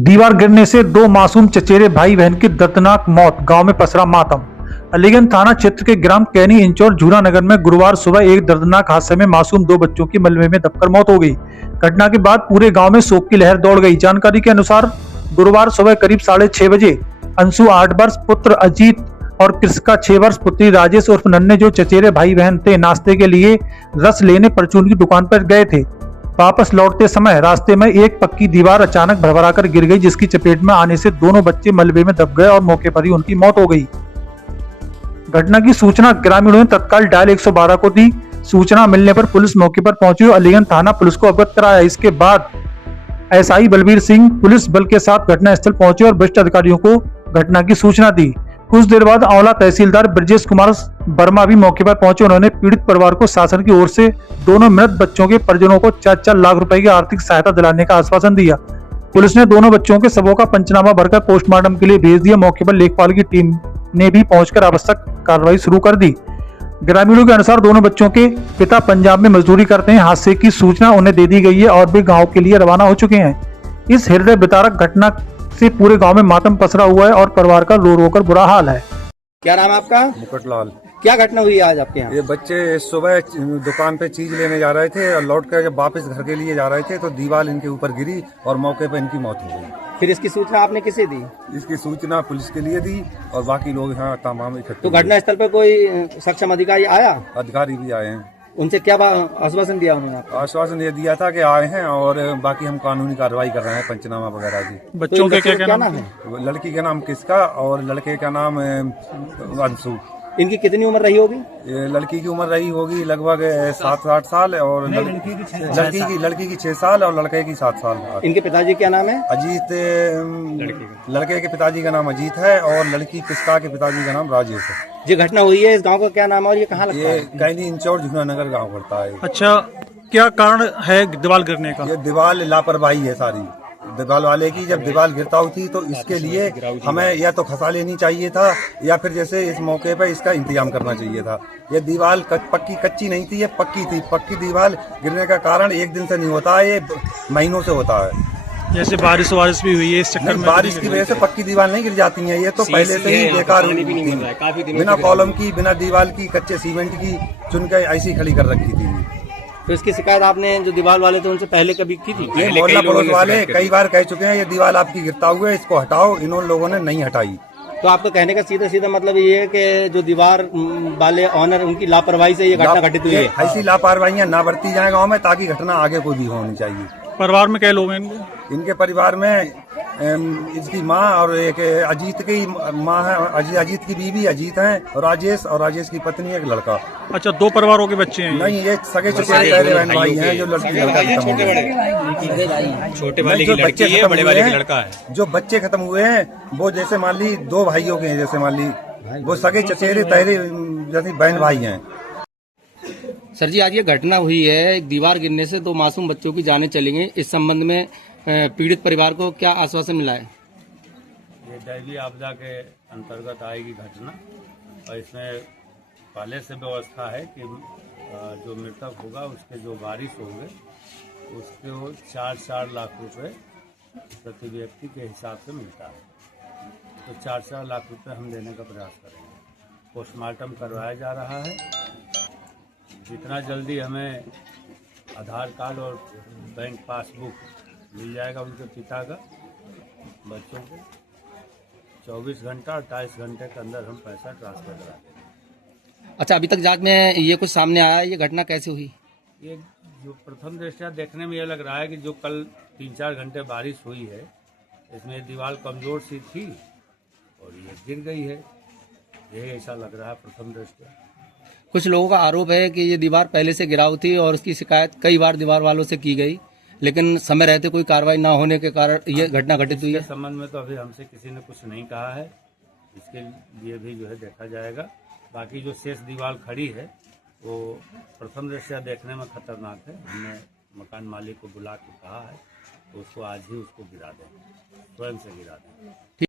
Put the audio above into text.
दीवार गिरने से दो मासूम चचेरे भाई बहन की दर्दनाक मौत, गांव में पसरा मातम। अलीगंज थाना क्षेत्र के ग्राम कैनी इंचौर झूला नगर में गुरुवार सुबह एक दर्दनाक हादसे में मासूम दो बच्चों की मलबे में दबकर मौत हो गई। घटना के बाद पूरे गांव में शोक की लहर दौड़ गई। जानकारी के अनुसार गुरुवार सुबह करीब 6:30 बजे अंशु 8 वर्ष पुत्र अजीत और कृषिका 6 वर्ष पुत्री राजेश उर्फ नन्हे, जो चचेरे भाई बहन थे, नाश्ते के लिए रस लेने परचून की दुकान पर गए थे। वापस लौटते समय रास्ते में एक पक्की दीवार अचानक भरभराकर गिर गई, जिसकी चपेट में आने से दोनों बच्चे मलबे में दब गए और मौके पर ही उनकी मौत हो गई। घटना की सूचना ग्रामीणों ने तत्काल डायल 112 को दी। सूचना मिलने पर पुलिस मौके पर पहुंची और अलीगंज थाना पुलिस को अवगत कराया। इसके बाद एसआई बलबीर सिंह पुलिस बल के साथ घटनास्थल पहुंचे और वरिष्ठ अधिकारियों को घटना की सूचना दी। कुछ देर बाद औला तहसीलदार ब्रजेश कुमार वर्मा भी मौके पर पहुंचे। उन्होंने पीड़ित परिवार को शासन की ओर से दोनों मृत बच्चों के परिजनों को 4-4 लाख रुपए की आर्थिक सहायता दिलाने का आश्वासन दिया। पुलिस ने दोनों बच्चों के शवों का पंचनामा भरकर पोस्टमार्टम के लिए भेज दिया। मौके पर लेखपाल की टीम ने भी पहुंचकर आवश्यक कार्रवाई शुरू कर दी। ग्रामीणों के अनुसार दोनों बच्चों के पिता पंजाब में मजदूरी करते हैं। हादसे की सूचना उन्हें दे दी गई है और वे गाँव के लिए रवाना हो चुके हैं। इस हृदय विदारक घटना से पूरे गांव में मातम पसरा हुआ है और परिवार का रो रो कर बुरा हाल है। क्या नाम है आपका? मुकुट लाल। क्या घटना हुई है आज आपके यहाँ? ये बच्चे सुबह दुकान पे चीज लेने जा रहे थे और लौट कर जब वापस घर के लिए जा रहे थे तो दीवार इनके ऊपर गिरी और मौके पर इनकी मौत हो गई। फिर इसकी सूचना आपने किसे दी? इसकी सूचना पुलिस के लिए दी और बाकी लोग यहाँ तमाम इकट्ठे तो घटना स्थल पर कोई सक्षम अधिकारी आया? अधिकारी भी आए हैं। उनसे क्या आश्वासन दिया उन्होंने आपको? आश्वासन ये दिया था कि आए हैं और बाकी हम कानूनी कार्रवाई कर रहे हैं, पंचनामा वगैरह की। बच्चों के क्या नाम है? लड़की का नाम किसका और लड़के का नाम अंशु। इनकी कितनी उम्र रही होगी? ये लड़की की उम्र रही होगी लगभग 7-8 साल और लड़की की 6 साल और लड़के की 7 साल। इनके पिताजी क्या नाम है? अजीत, लड़के के पिताजी का नाम अजीत है और लड़की किसका के पिताजी का नाम राजेश है। जो घटना हुई है इस गांव का क्या नाम है और ये कहाँ लगता ये है? कैनी इंचौर झूला नगर गाँव पड़ता है। अच्छा, क्या कारण है दीवार गिरने का? ये दीवार लापरवाही है सारी दीवार वाले की। जब दीवार गिरता हुई थी तो इसके लिए हमें या तो खसा लेनी चाहिए था या फिर जैसे इस मौके पर इसका इंतजाम करना चाहिए था। ये दीवार पक्की कच्ची नहीं थी, ये पक्की थी। पक्की दीवार गिरने का कारण एक दिन से नहीं होता है, ये महीनों से होता है। जैसे बारिश भी हुई है इस चक्कर में? बारिश की वजह से पक्की दीवार नहीं गिर जाती है, ये तो पहले से ही बेकार हुई थी। बिना कॉलम की, बिना दीवार की, कच्चे सीमेंट की चुनकर ऐसी खड़ी कर रखी थी। तो इसकी शिकायत आपने जो दीवार वाले थे उनसे पहले कभी की थी? ये मोहल्ला पड़ोस वाले कई बार कह चुके हैं ये दीवार आपकी गिरता हुआ है, इसको हटाओ। इन लोगों ने नहीं हटाई। तो आपका कहने का सीधा सीधा मतलब ये है कि जो दीवार वाले ऑनर उनकी लापरवाही से ये घटना घटित हुई है। ऐसी लापरवाहियां ना बरती जाए गाँव में, ताकि घटना आगे कोई भी होनी चाहिए। परिवार में क्या लोग हैं इनके परिवार में इसकी माँ और एक अजीत की माँ है, अजीत की बीवी अजीत है, और राजेश की पत्नी एक लड़का। अच्छा, 2 परिवारों के बच्चे हैं? नहीं, ये सगे चचेरे बहन भाई हैं। जो लड़का छोटे वाले की लड़की है, बड़े वाले की लड़का है। जो बच्चे खत्म हुए हैं वो जैसे मान ली 2 भाइयों के हैं, जैसे मान ली वो सगे चचेरे तहरे जैसे बहन भाई हैं। सर जी, आज ये घटना हुई है, एक दीवार गिरने से 2 मासूम बच्चों की जानें चली गई। इस संबंध में पीड़ित परिवार को क्या आश्वासन मिला है? ये दैवीय आपदा के अंतर्गत आएगी घटना और इसमें पहले से व्यवस्था है कि जो मृतक होगा उसके जो वारिस होंगे उसको 4-4 लाख रुपए प्रति व्यक्ति के हिसाब से मिलता है। तो 4-4 लाख रुपए हम देने का प्रयास करेंगे। पोस्टमार्टम करवाया जा रहा है। जितना जल्दी हमें आधार कार्ड और बैंक पासबुक मिल जाएगा उनके पिता का, बच्चों को 24 घंटा और 28 घंटे के अंदर हम पैसा ट्रांसफर करा देंगे। अच्छा, अभी तक जांच में ये कुछ सामने आया है, ये घटना कैसे हुई? ये जो प्रथम दृष्टया देखने में ये लग रहा है कि जो कल 3-4 घंटे बारिश हुई है, इसमें दीवार कमजोर सी थी और ये गिर गई है, यही ऐसा लग रहा है प्रथम दृष्टया। कुछ लोगों का आरोप है कि ये दीवार पहले से गिराव थी और उसकी शिकायत कई बार दीवार वालों से की गई, लेकिन समय रहते कोई कार्रवाई ना होने के कारण ये घटना घटित हुई है। इस संबंध में तो अभी हमसे किसी ने कुछ नहीं कहा है, इसके लिए भी जो है देखा जाएगा। बाकी जो शेष दीवार खड़ी है वो प्रथम दृष्टया देखने में खतरनाक है। हमने मकान मालिक को बुला के कहा है तो उसको आज ही उसको गिरा दें, स्वयं से गिरा दें।